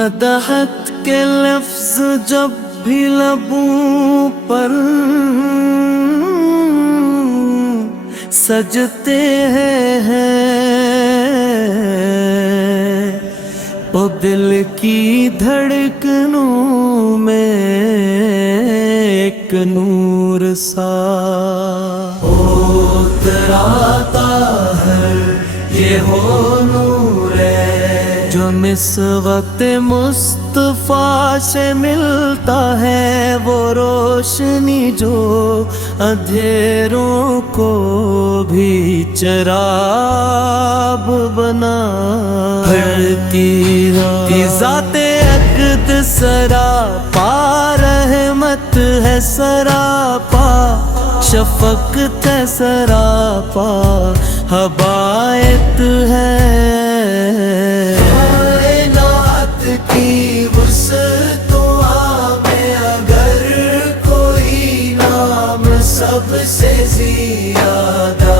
مدحت کے لفظ جب بھی لبوں پر سجتے ہیں تو دل کی دھڑکنوں میں ایک نور سا اتراتا ہے، یہ ہو نور ہے جو نسبت مصطفیٰ سے ملتا ہے، وہ روشنی جو اندھیروں کو بھی چراغ بنا کی ذات اقدس سراپا رحمت ہے سراپا، شفقت ہے سراپا، ہدایت ہے کائنات کی وسعت میں اگر کوئی نام سب سے زیادہ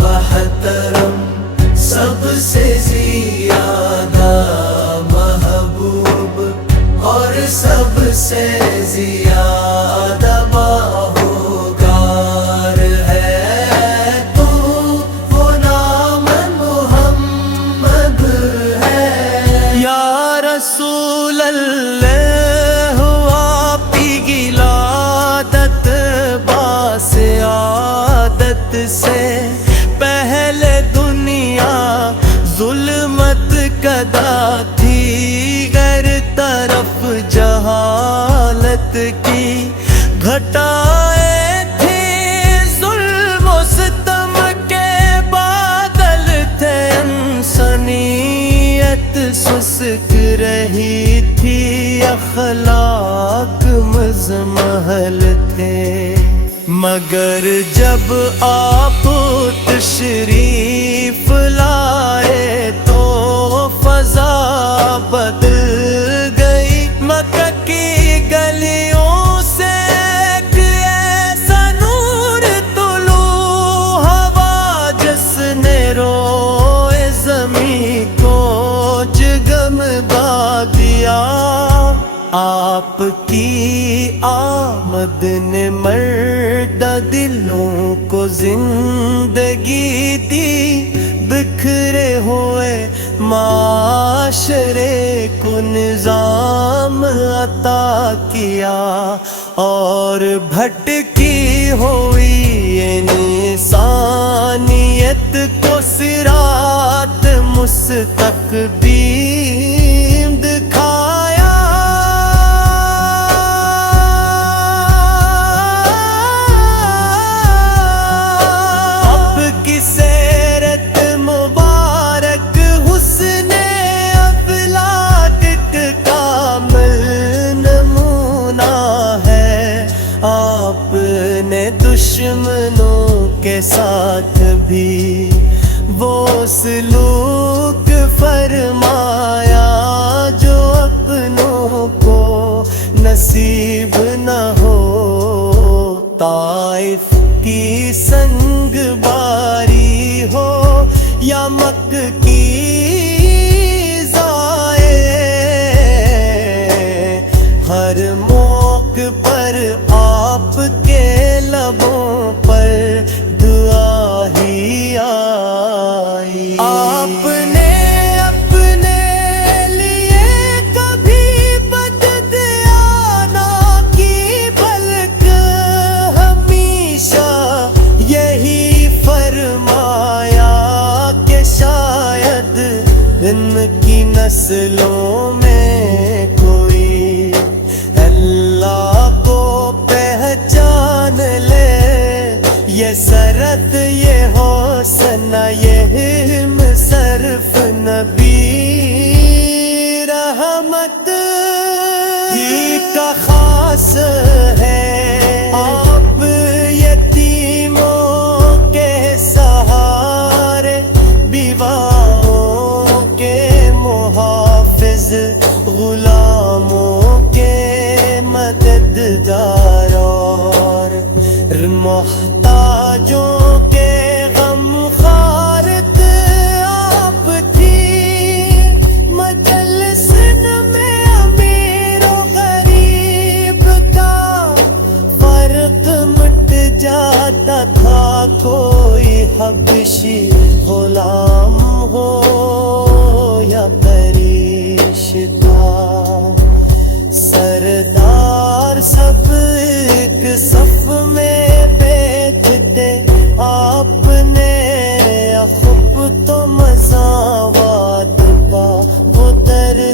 محترم، سب سے زیادہ محبوب اور سب سے زیادہ باوقار ہے تو وہ نام محمد ہے۔ یا رسول اللہ آپ کی ولادت باعث عادت سے پہلے دنیا ظلمت کدا تھی، غیر طرف جہالت کی گھٹائے تھی، ظلم و ستم کے بادل تھے، انسانیت سسک رہی تھی، اخلاق مزمحل تھے، مگر جب آپ تشریف لائے تو فضا بدل گئی، مکہ کی گلیوں سے ایک ایسا نور طلوع ہوا جس نے روئے زمین کو جگمگا دیا، آپ کی آمد نے مردہ دلوں کو زندگی دی، بکھرے ہوئے معاشرے کو نظام عطا کیا، اور بھٹکی ہوئی انسانیت کو صراط مستقیم دکھایا۔ سیرت مبارک حسن افلاک کامل نمونہ ہے، آپ نے دشمنوں کے ساتھ بھی وہ سلوک فرمایا جو اپنوں کو نصیب نہ ہو، طائف کی سنگ باری ہو یا مکہ کی ضائع، ہر موقع پر آپ کے لبوں پر دعا ہی آئی۔ آپ نے اپنے لیے کبھی بددیانہ کی، بلکہ ہمیشہ یہی فرمایا کہ شاید ان کی نسلوں میں کوئی اللہ کو پہچان لے، یہ سرت یہ حسن یہ صرف نبی رحمت ہی کا خاص ہے، آپ یتیموں کے سہارے، بیواؤں کے محافظ، غلاموں کے مددگار اور محتاجوں کے غمخوار آپ تھی، مجلس میں